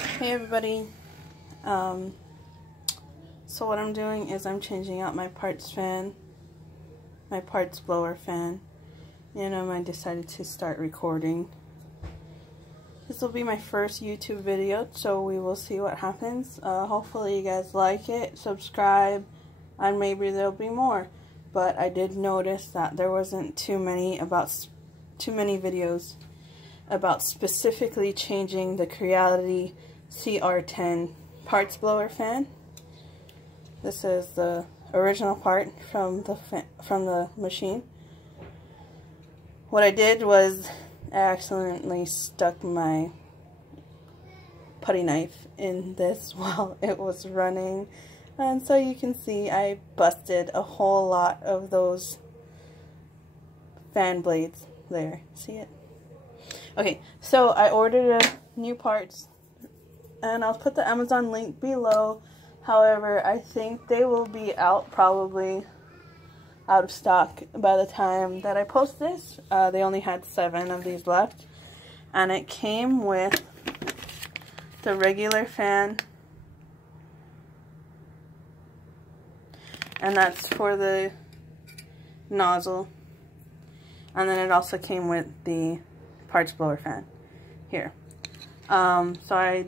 Hey everybody, so what I'm doing is I'm changing out my parts blower fan, and I decided to start recording. This will be my first YouTube video, so we will see what happens. Hopefully you guys like it, subscribe, and maybe there'll be more. But I did notice that there wasn't too many videos about specifically changing the Creality CR10 parts blower fan. This is the original part from the machine. What I did was I accidentally stuck my putty knife in this while it was running, and so you can see I busted a whole lot of those fan blades there. See it? Okay, so I ordered new parts, and I'll put the Amazon link below. However, I think they will be probably out of stock by the time that I post this. They only had 7 of these left, and it came with the regular fan, and that's for the nozzle, and then it also came with the parts blower fan here. So I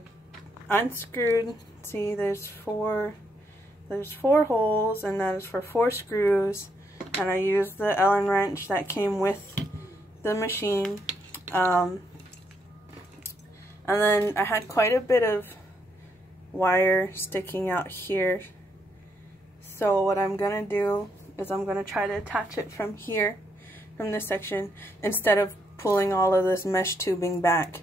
unscrewed. See, there's four holes, and that is for 4 screws, and I used the Allen wrench that came with the machine. And then I had quite a bit of wire sticking out here, so what I'm gonna do is I'm gonna try to attach it from here, from this section, instead of pulling all of this mesh tubing back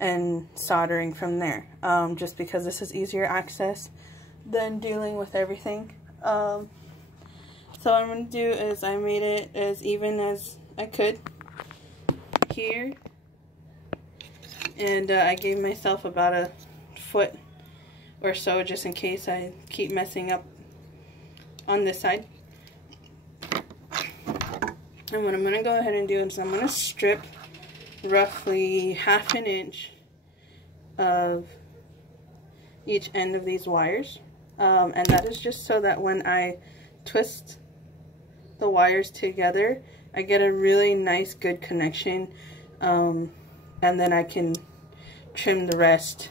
and soldering from there, just because this is easier access than dealing with everything. So what I'm going to do is I made it as even as I could here, and I gave myself about a foot or so just in case I keep messing up on this side. And what I'm going to go ahead and do is I'm going to strip roughly 1/2 inch of each end of these wires, and that is just so that when I twist the wires together I get a really nice good connection, and then I can trim the rest.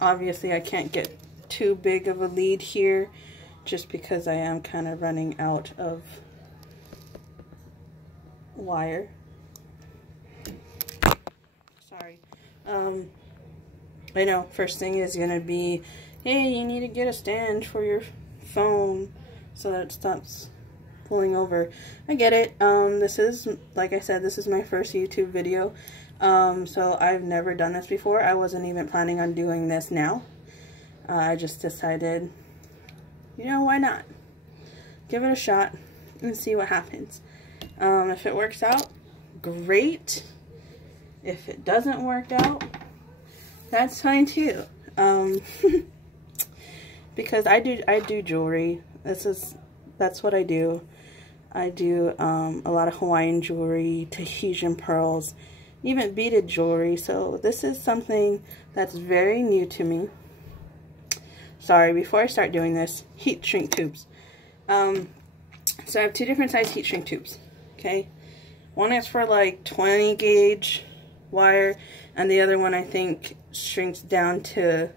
Obviously I can't get too big of a lead here just because I am kind of running out of wire. Sorry. I know, first thing is gonna be, hey, you need to get a stand for your phone so that it stops pulling over. I get it. This is, like I said, this is my first YouTube video, so I've never done this before. I wasn't even planning on doing this now. I just decided, why not? Give it a shot and see what happens. If it works out, great. If it doesn't work out, that's fine too. Because I do jewelry. That's what I do. I do a lot of Hawaiian jewelry, Tahitian pearls, even beaded jewelry. So this is something that's very new to me. Sorry, before I start doing this, heat shrink tubes. So I have 2 different size heat shrink tubes. Okay, one is for like 20 gauge wire, and the other one I think shrinks down to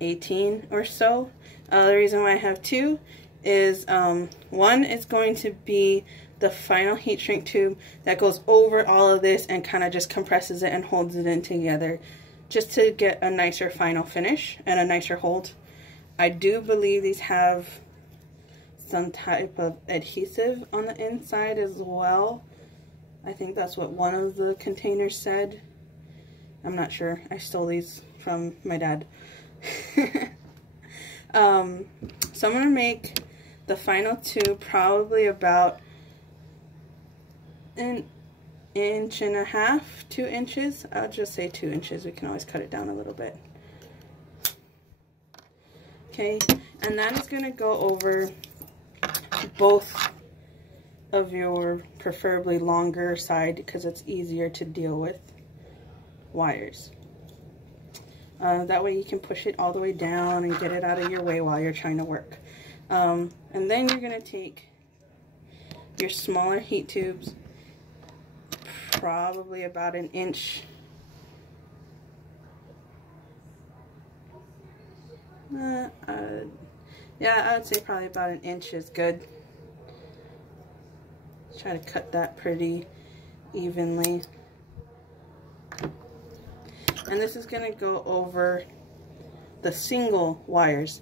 18 or so. The reason why I have 2 is one is going to be the final heat shrink tube that goes over all of this and kind of just compresses it and holds it in together, just to get a nicer final finish and a nicer hold. I do believe these have some type of adhesive on the inside as well. I think that's what one of the containers said. I'm not sure. I stole these from my dad. So I'm going to make the final 2 probably about 1.5 inches, 2 inches. I'll just say 2 inches. We can always cut it down a little bit. Okay, and that is going to go over both of your preferably longer side because it's easier to deal with wires. That way you can push it all the way down and get it out of your way while you're trying to work. And then you're going to take your smaller heat tubes, probably about 1 inch. Yeah, I would say probably about 1 inch is good. Try to cut that pretty evenly. And this is going to go over the single wires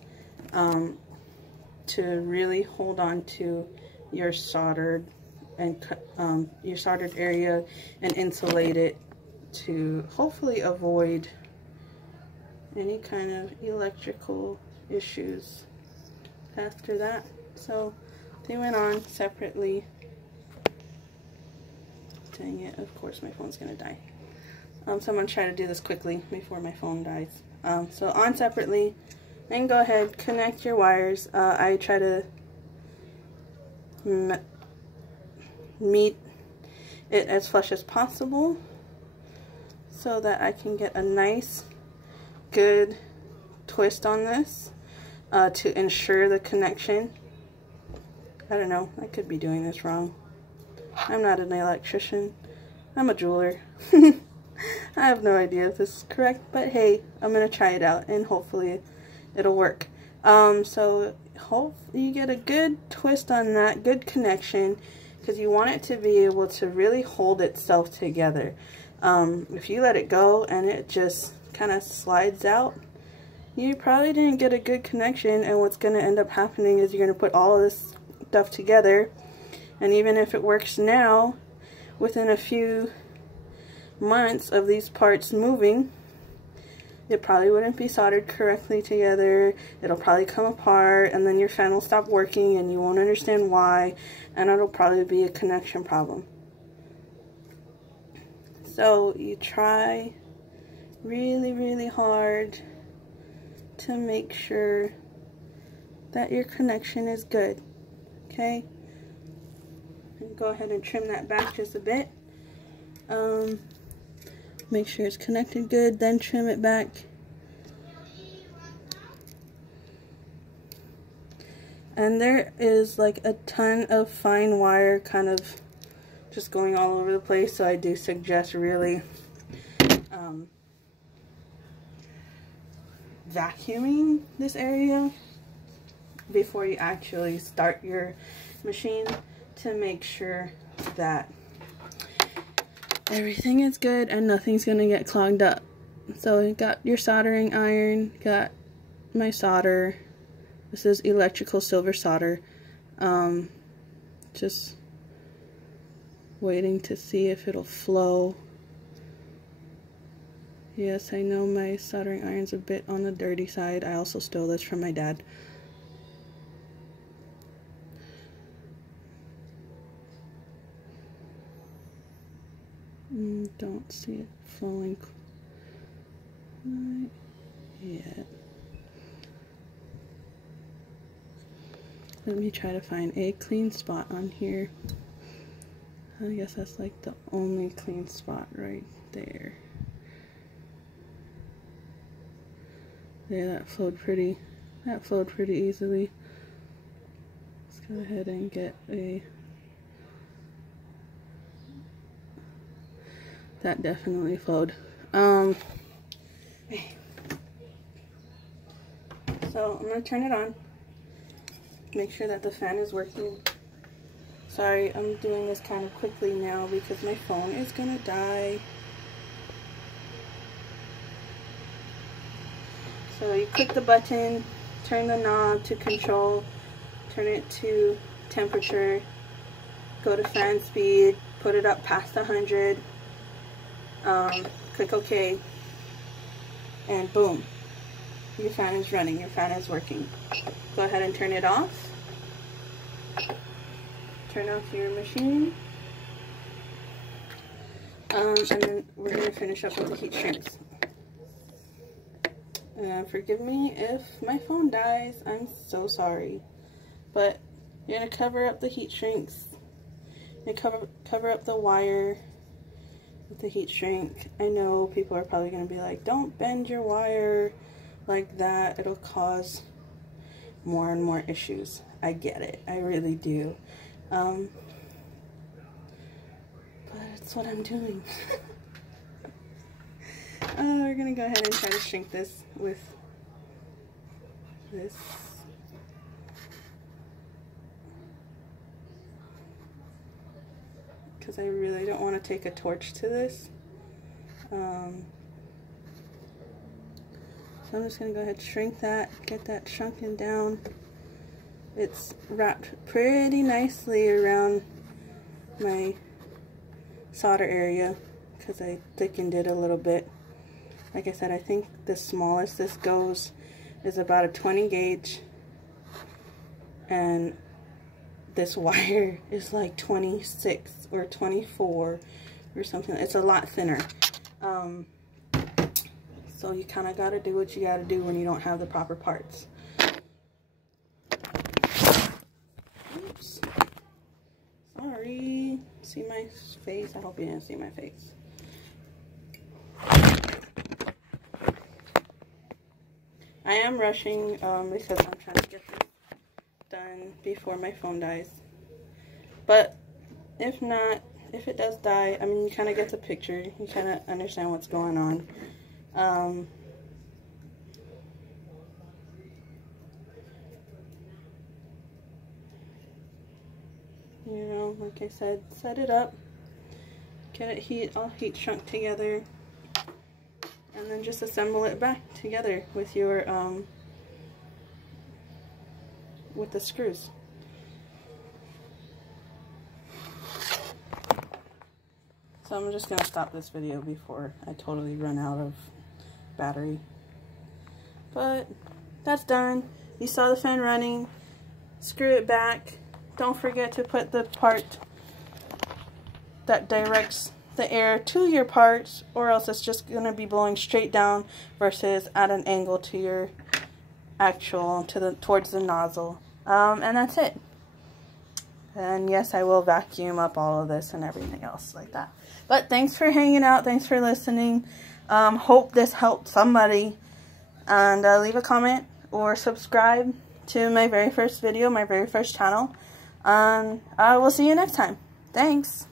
to really hold on to your soldered and your soldered area and insulate it to hopefully avoid any kind of electrical issues after that. So they went on separately. Dang it, of course my phone's gonna die. So I'm gonna try to do this quickly before my phone dies. So on separately, and go ahead, connect your wires. I try to meet it as flush as possible so that I can get a nice good twist on this to ensure the connection. I don't know, I could be doing this wrong. I'm not an electrician, I'm a jeweler. I have no idea if this is correct, but hey, I'm gonna try it out and hopefully it'll work. So hopefully you get a good twist on that, good connection, because you want it to be able to really hold itself together. If you let it go and it just kind of slides out, you probably didn't get a good connection, and what's going to end up happening is you're going to put all of this stuff together, and even if it works now, within a few months of these parts moving, it probably wouldn't be soldered correctly together. It'll probably come apart, and then your fan will stop working and you won't understand why, and it'll probably be a connection problem. So you try really hard to make sure that your connection is good, okay? And go ahead and trim that back just a bit. Make sure it's connected good, then trim it back. And there is like a ton of fine wire kind of just going all over the place, so I do suggest really vacuuming this area before you actually start your machine to make sure that everything is good and nothing's gonna get clogged up. So you got your soldering iron, got my solder. This is electrical silver solder. Just waiting to see if it'll flow. Yes, I know my soldering iron's a bit on the dirty side. I also stole this from my dad. Don't see it flowing quite yet. Let me try to find a clean spot on here. I guess that's like the only clean spot right there. Yeah, that flowed pretty easily. Let's go ahead and get that definitely flowed. So I'm gonna turn it on. Make sure that the fan is working. Sorry, I'm doing this kind of quickly now because my phone is gonna die. So you click the button, turn the knob to control, turn it to temperature, go to fan speed, put it up past 100, click OK, and boom, your fan is running, your fan is working. Go ahead and turn it off. Turn off your machine. And then we're going to finish up with the heat sinks. Forgive me if my phone dies, I'm so sorry. But you're going to cover up the heat sinks. You're going to cover up the wire. with the heat shrink. I know people are probably going to be like, don't bend your wire like that, it'll cause more and more issues. I get it, I really do. But it's what I'm doing. We're gonna go ahead and try to shrink this with this. Because I really don't want to take a torch to this. So I'm just going to go ahead and shrink that, get that shrunken down. It's wrapped pretty nicely around my solder area because I thickened it a little bit. Like I said, I think the smallest this goes is about a 20 gauge, and this wire is like 26 or 24 or something. It's a lot thinner. So you kind of got to do what you got to do when you don't have the proper parts. Oops. Sorry. See my face? I hope you didn't see my face. I am rushing because I'm trying to get this done before my phone dies. But if not, if it does die, I mean, you kind of get the picture. You kind of understand what's going on. You know, like I said, set it up, get it all heat shrunk together, and then just assemble it back together with your with the screws. So I'm just gonna stop this video before I totally run out of battery. But that's done. You saw the fan running. Screw it back. Don't forget to put the part that directs the air to your parts, or else it's just going to be blowing straight down versus at an angle to your actual, towards the nozzle. And that's it. And yes, I will vacuum up all of this and everything else like that. But thanks for hanging out. Thanks for listening. Hope this helped somebody. And leave a comment or subscribe to my very first video, my very first channel. I will see you next time. Thanks.